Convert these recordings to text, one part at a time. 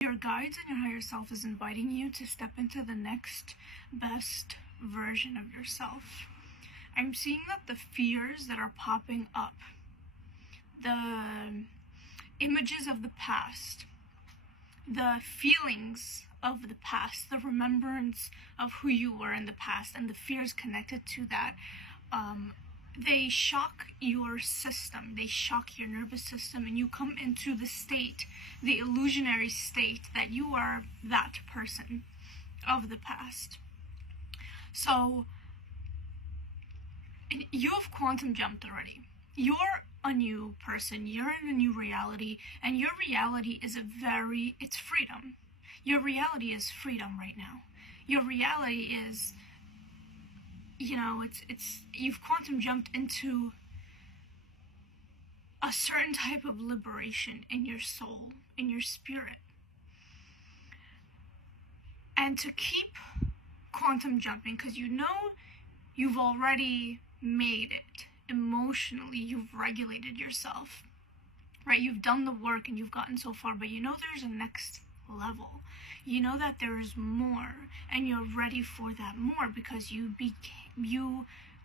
Your guides and your higher self is inviting you to step into the next best version of yourself. I'm seeing that the fears that are popping up, the images of the past, the feelings of the past, the remembrance of who you were in the past, and the fears connected to that, they shock your system, they shock your nervous system, and you come into the state, the illusionary state, that you are that person of the past. So, you have quantum jumped already. You're a new person, you're in a new reality, and your reality is it's freedom. Your reality is freedom right now. Your reality is, you've quantum jumped into a certain type of liberation in your soul, in your spirit. And to keep quantum jumping, because you've already made it emotionally, you've regulated yourself, right? You've done the work and you've gotten so far, but there's a next level. You know that there's more, and you're ready for that more because you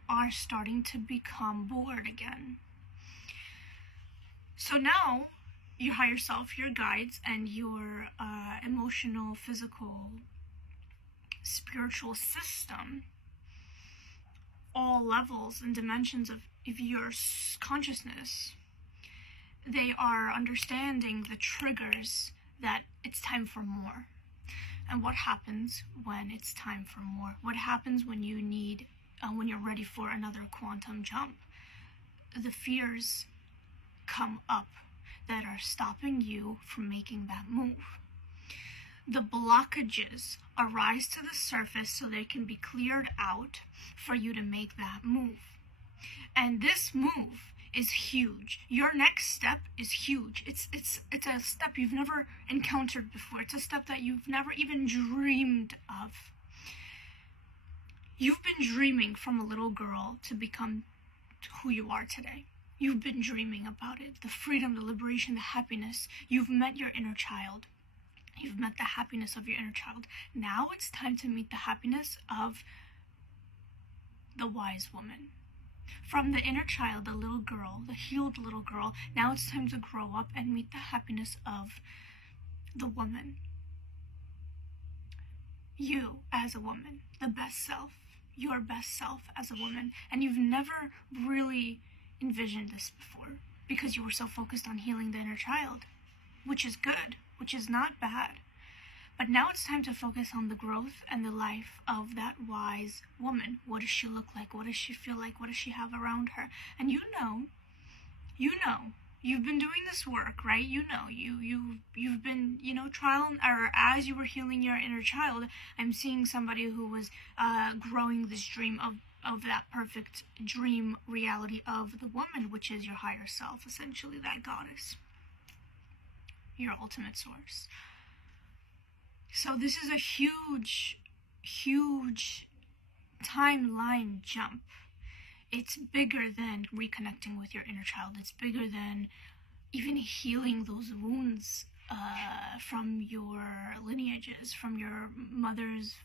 are starting to become bored again. So now your higher self, your guides, and your emotional, physical, spiritual system, all levels and dimensions of your consciousness, they are understanding the triggers that it's time for more. And what happens when it's time for more? What happens when when you're ready for another quantum jump? The fears come up that are stopping you from making that move. The blockages arise to the surface so they can be cleared out for you to make that move. And this move is huge. Your next step is huge. It's a step you've never encountered before. It's a step that you've never even dreamed of. You've been dreaming from a little girl to become who you are today. You've been dreaming about it. The freedom, the liberation, the happiness. You've met your inner child. You've met the happiness of your inner child. Now it's time to meet the happiness of the wise woman. From the inner child, the little girl, the healed little girl, now it's time to grow up and meet the happiness of the woman. You as a woman, the best self, your best self as a woman. And you've never really envisioned this before because you were so focused on healing the inner child, which is good, which is not bad. But now it's time to focus on the growth and the life of that wise woman. What does she look like? What does she feel like? What does she have around her? And you've been doing this work, right? You've been, trial, or as you were healing your inner child, I'm seeing somebody who was growing this dream of that perfect dream reality of the woman, which is your higher self, essentially that goddess, your ultimate source. So this is a huge, huge timeline jump. It's bigger than reconnecting with your inner child. It's bigger than even healing those wounds from your lineages, from your mother's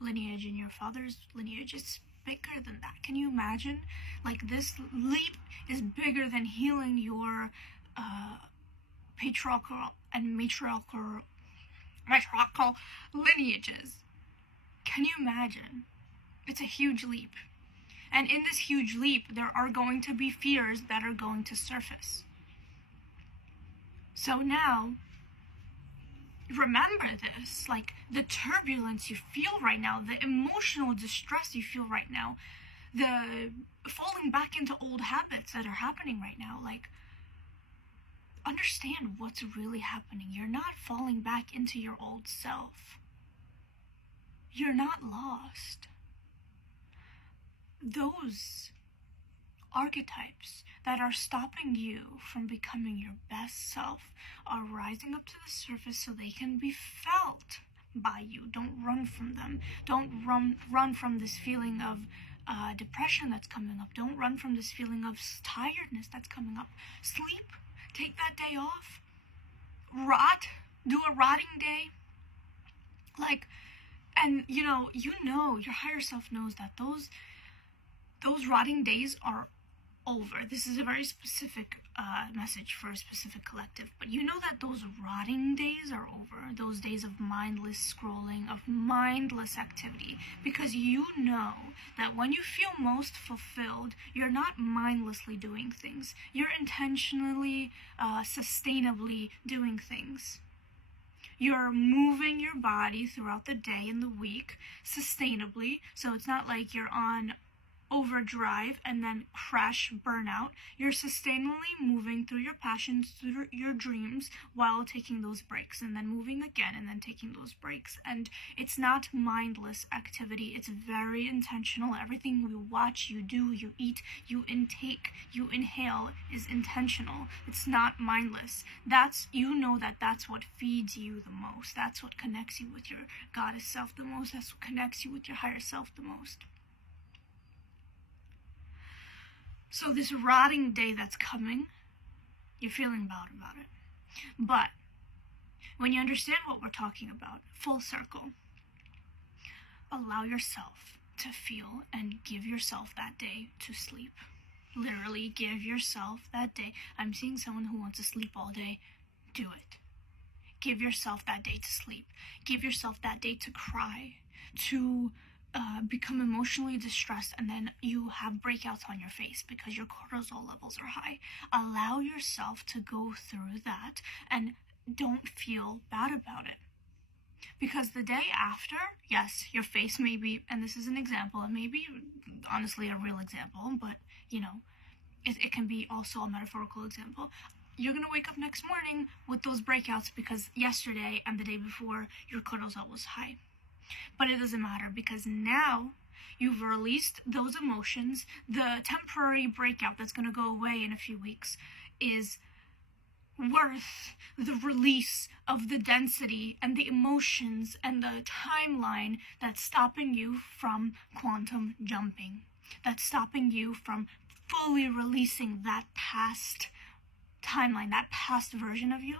lineage and your father's lineage. It's bigger than that. Can you imagine? Like, this leap is bigger than healing your patriarchal and matriarchal lineages. Can you imagine? It's a huge leap. And in this huge leap, there are going to be fears that are going to surface. So now, remember this, like the turbulence you feel right now, the emotional distress you feel right now, the falling back into old habits that are happening right now, like, understand what's really happening. You're not falling back into your old self. You're not lost. Those archetypes that are stopping you from becoming your best self are rising up to the surface so they can be felt by you. Don't run from them. Don't run from this feeling of depression that's coming up. Don't run from this feeling of tiredness that's coming up. Sleep. Take that day off. Rot. Do a rotting day. Like, and your higher self knows that those rotting days are over. This is a very specific message for a specific collective, but you know that those rotting days are over. Those days of mindless scrolling, of mindless activity, because you know that when you feel most fulfilled, you're not mindlessly doing things. You're intentionally, sustainably doing things. You're moving your body throughout the day and the week sustainably, so it's not like you're on overdrive and then crash burnout. You're sustainably moving through your passions, through your dreams, while taking those breaks, and then moving again, and then taking those breaks. And it's not mindless activity. It's very intentional. Everything you watch, you do, you eat, you intake, you inhale is intentional. It's not mindless. That's what feeds you the most. That's what connects you with your goddess self the most. That's what connects you with your higher self the most. So this rotting day that's coming, you're feeling bad about it. But when you understand what we're talking about, full circle, allow yourself to feel and give yourself that day to sleep. Literally give yourself that day. I'm seeing someone who wants to sleep all day. Do it. Give yourself that day to sleep. Give yourself that day to cry, to become emotionally distressed, and then you have breakouts on your face because your cortisol levels are high. Allow yourself to go through that and don't feel bad about it. Because the day after, yes, your face may be, and this is an example, and maybe honestly a real example, but it can be also a metaphorical example. You're going to wake up next morning with those breakouts because yesterday and the day before your cortisol was high. But it doesn't matter, because now you've released those emotions. The temporary breakout that's going to go away in a few weeks is worth the release of the density and the emotions and the timeline that's stopping you from quantum jumping. That's stopping you from fully releasing that past timeline, that past version of you,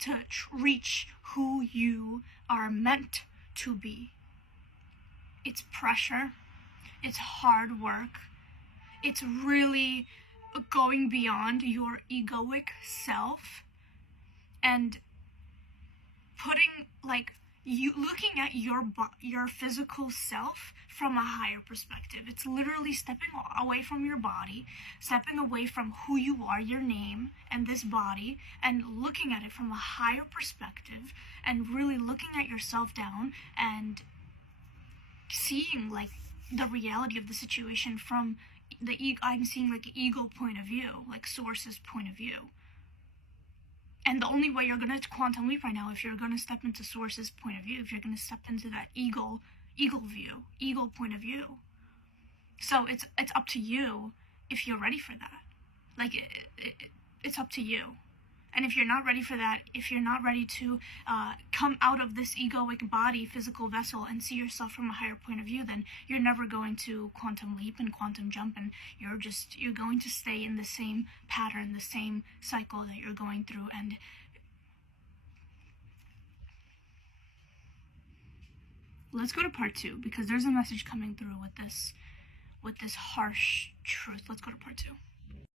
to reach who you are meant to be. It's pressure, it's hard work, it's really going beyond your egoic self and putting, looking at your physical self from a higher perspective. It's literally stepping away from your body, stepping away from who you are, your name, and this body, and looking at it from a higher perspective, and really looking at yourself down and seeing the reality of the situation from I'm seeing ego point of view, source's point of view. And the only way you're going to quantum leap right now, if you're going to step into source's point of view, if you're going to step into that ego view, ego point of view. So it's up to you if you're ready for that. It's up to you. And if you're not ready for that, if you're not ready to come out of this egoic body, physical vessel, and see yourself from a higher point of view, then you're never going to quantum leap and quantum jump, and you're going to stay in the same pattern, the same cycle that you're going through. And let's go to part 2, because there's a message coming through with this harsh truth. Let's go to part 2.